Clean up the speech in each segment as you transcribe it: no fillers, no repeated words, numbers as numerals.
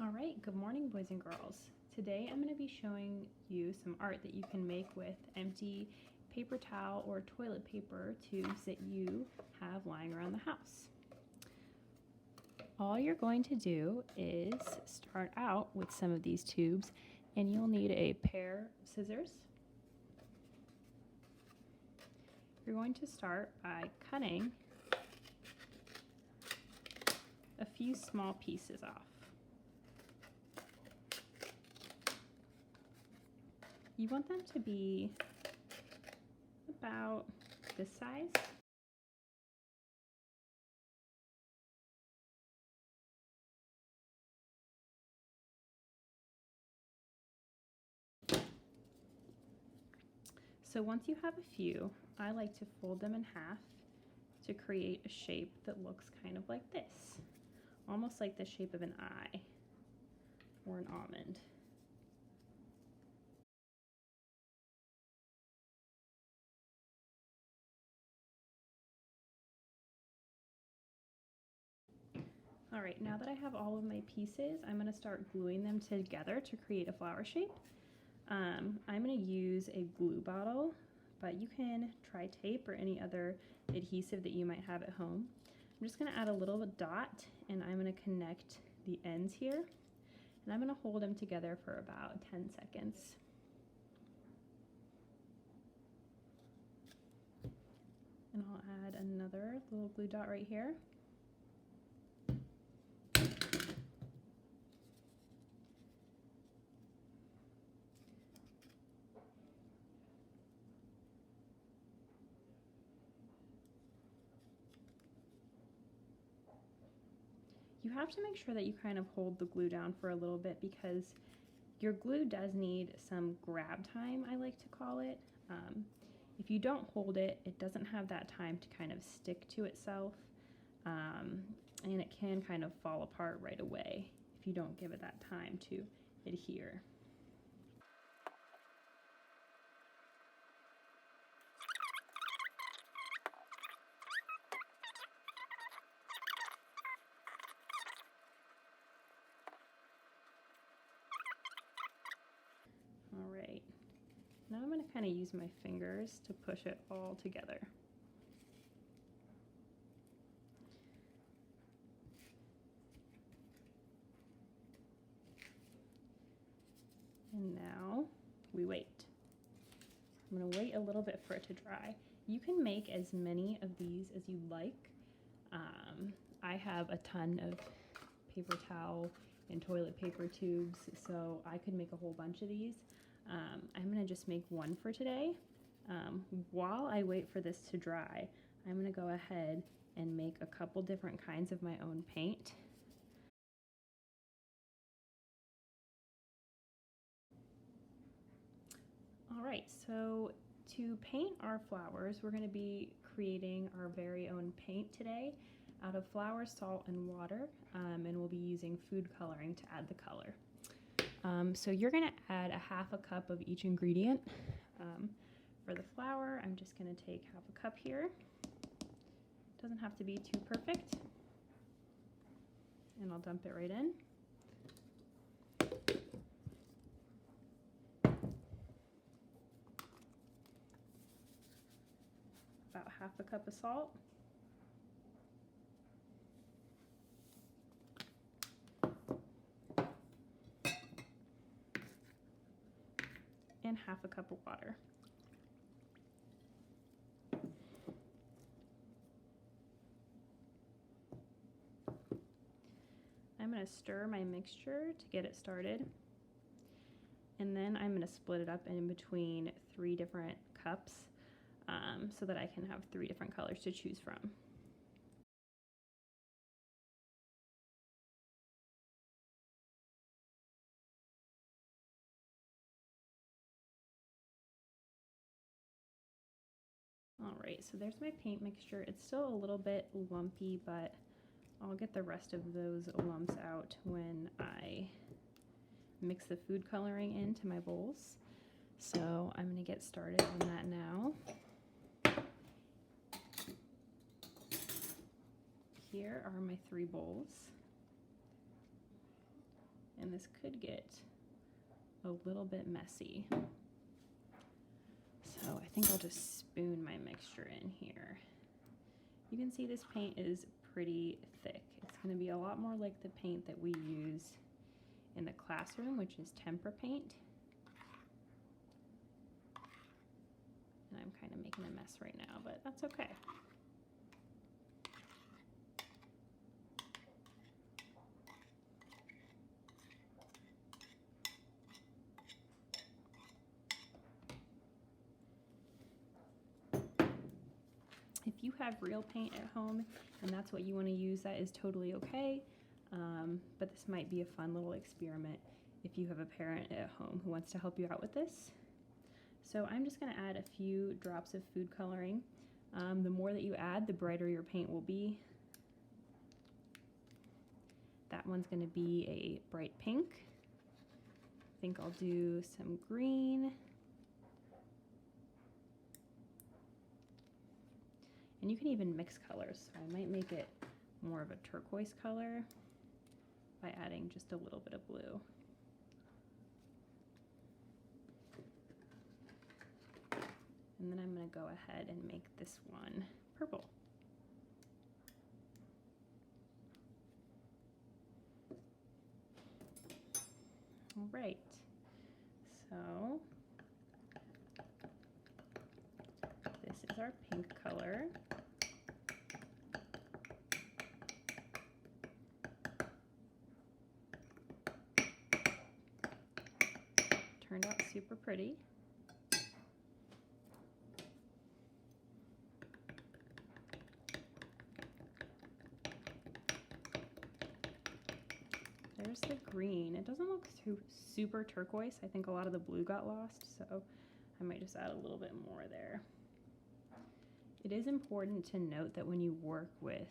All right, good morning, boys and girls. Today I'm going to be showing you some art that you can make with empty paper towel or toilet paper tubes that you have lying around the house. All you're going to do is start out with some of these tubes, and you'll need a pair of scissors. You're going to start by cutting a few small pieces off. You want them to be about this size. So once you have a few, I like to fold them in half to create a shape that looks kind of like this, almost like the shape of an eye or an almond. All right, now that I have all of my pieces, I'm going to start gluing them together to create a flower shape. I'm going to use a glue bottle, but you can try tape or any other adhesive that you might have at home. I'm just going to add a little dot, and I'm going to connect the ends here, and I'm going to hold them together for about 10 seconds. And I'll add another little glue dot right here. You have to make sure that you kind of hold the glue down for a little bit, because your glue does need some grab time, I like to call it. If you don't hold it, it doesn't have that time to kind of stick to itself, and it can kind of fall apart right away if you don't give it that time to adhere. All right, now I'm going to kind of use my fingers to push it all together. And now we wait. I'm going to wait a little bit for it to dry. You can make as many of these as you like. I have a ton of paper towel and toilet paper tubes, so I could make a whole bunch of these. I'm going to just make one for today. While I wait for this to dry, I'm going to go ahead and make a couple different kinds of my own paint. All right, so to paint our flowers, we're going to be creating our very own paint today out of flour, salt, and water, and we'll be using food coloring to add the color. So you're going to add a half a cup of each ingredient. For the flour, I'm just going to take half a cup here. Doesn't have to be too perfect. And I'll dump it right in. About half a cup of salt. And half a cup of water. I'm going to stir my mixture to get it started, and then I'm going to split it up in between 3 different cups so that I can have 3 different colors to choose from. All right, so there's my paint mixture. It's still a little bit lumpy, but I'll get the rest of those lumps out when I mix the food coloring into my bowls. So I'm going to get started on that now. Here are my 3 bowls. this could get a little bit messy. So I think I'll just spoon my mixture in here. You can see this paint is pretty thick. It's going to be a lot more like the paint that we use in the classroom, which is tempera paint. And I'm kind of making a mess right now, but that's okay. If you have real paint at home and that's what you want to use, that is totally okay. But this might be a fun little experiment if you have a parent at home who wants to help you out with this. So I'm just going to add a few drops of food coloring. The more that you add, the brighter your paint will be. That one's going to be a bright pink. I think I'll do some green. And you can even mix colors, so I might make it more of a turquoise color by adding just a little bit of blue. And then I'm going to go ahead and make this one purple. All right, so this is our pink color. Turned out super pretty. There's the green. It doesn't look super turquoise. I think a lot of the blue got lost, so I might just add a little bit more there. It is important to note that when you work with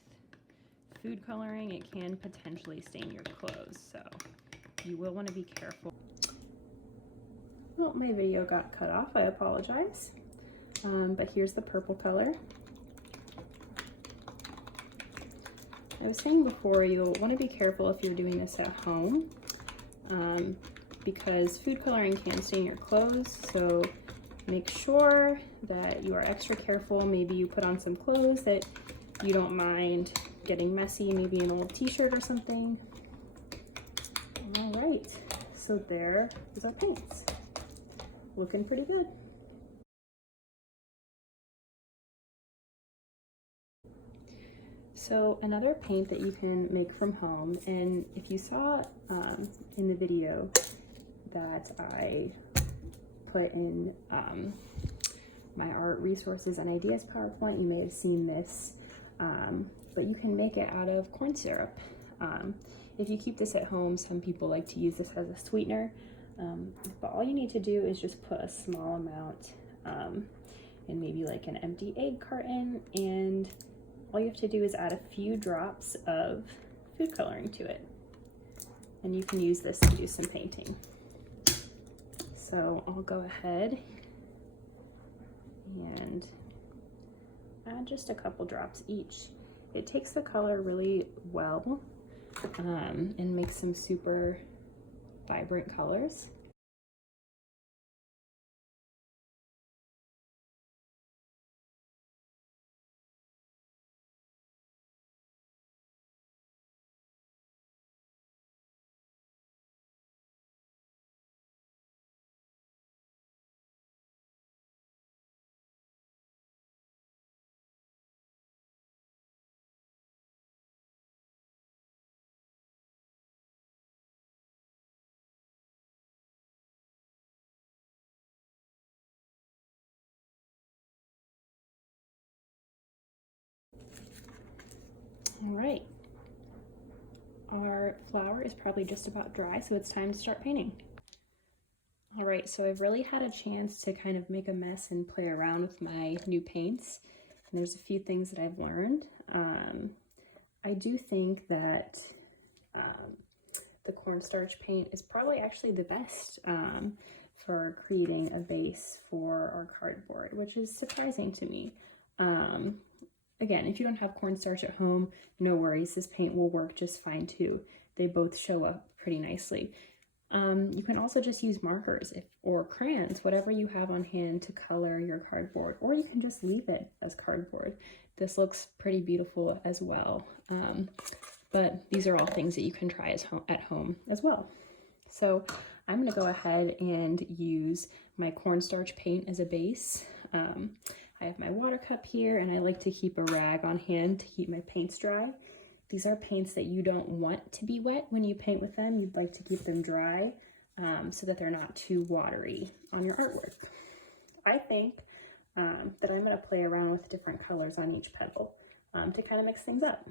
food coloring, it can potentially stain your clothes, so you will want to be careful. Well, my video got cut off. I apologize. But here's the purple color. I was saying before, you'll want to be careful if you're doing this at home, because food coloring can stain your clothes, so make sure that you are extra careful. Maybe you put on some clothes that you don't mind getting messy, maybe an old t-shirt or something. All right, so there is our paints. Looking pretty good. So another paint that you can make from home, and if you saw in the video that I put in my art resources and ideas PowerPoint, you may have seen this, but you can make it out of corn syrup. If you keep this at home, some people like to use this as a sweetener, but all you need to do is just put a small amount in maybe like an empty egg carton, and all you have to do is add a few drops of food coloring to it, and you can use this to do some painting. So I'll go ahead and add just a couple drops each. It takes the color really well and makes some super vibrant colors. All right, our flower is probably just about dry, so it's time to start painting. All right, so I've really had a chance to kind of make a mess and play around with my new paints, and there's a few things that I've learned. I do think that the cornstarch paint is probably actually the best for creating a base for our cardboard, which is surprising to me. Again, if you don't have cornstarch at home, no worries, this paint will work just fine too. They both show up pretty nicely. You can also just use markers or crayons, whatever you have on hand to color your cardboard, or you can just leave it as cardboard. This looks pretty beautiful as well. But these are all things that you can try at home as well. So I'm going to go ahead and use my cornstarch paint as a base. I have my water cup here, and I like to keep a rag on hand to keep my paints dry. These are paints that you don't want to be wet when you paint with them. You'd like to keep them dry so that they're not too watery on your artwork. I think that I'm going to play around with different colors on each petal to kind of mix things up.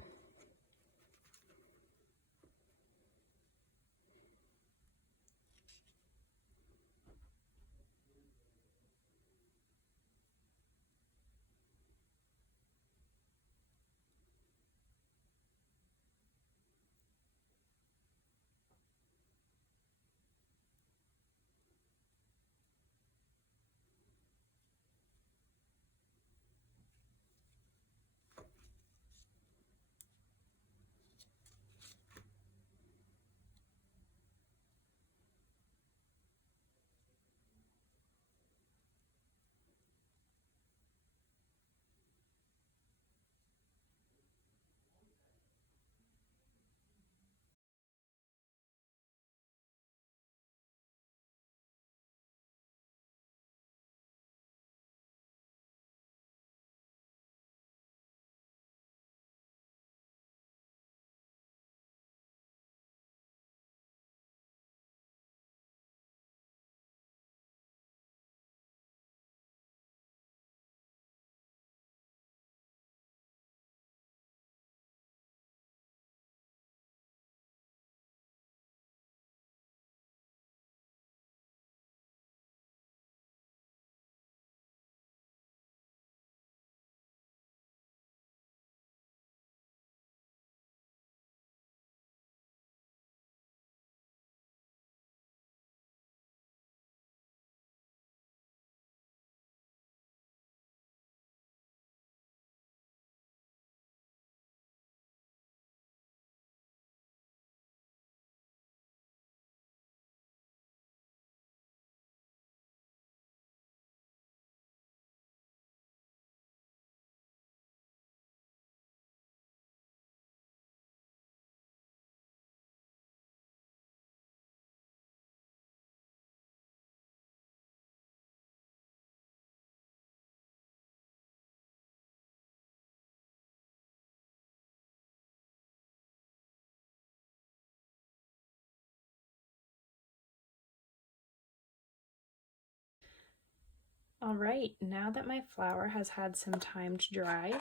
All right, now that my flower has had some time to dry,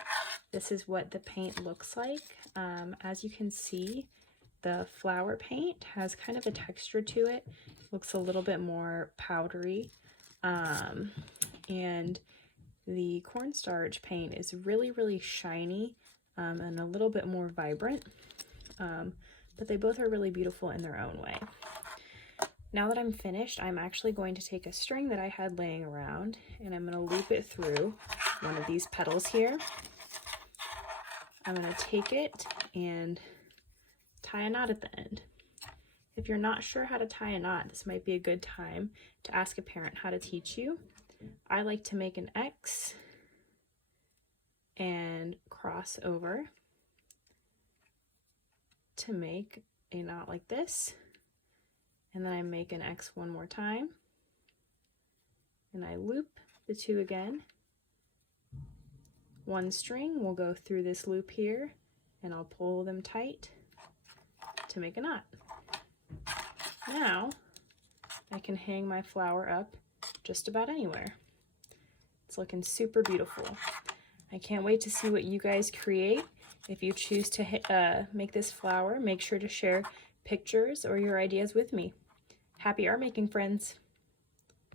this is what the paint looks like. As you can see, the flower paint has kind of a texture to it. Looks a little bit more powdery. And the cornstarch paint is really, really shiny and a little bit more vibrant. But they both are really beautiful in their own way. Now that I'm finished, I'm actually going to take a string that I had laying around and I'm going to loop it through one of these petals here. I'm going to take it and tie a knot at the end. If you're not sure how to tie a knot, this might be a good time to ask a parent how to teach you. I like to make an X and cross over to make a knot like this. And then I make an X one more time, and I loop the two again. One string will go through this loop here, and I'll pull them tight to make a knot. Now, I can hang my flower up just about anywhere. It's looking super beautiful. I can't wait to see what you guys create. If you choose to make this flower, make sure to share pictures or your ideas with me. Happy art making, friends!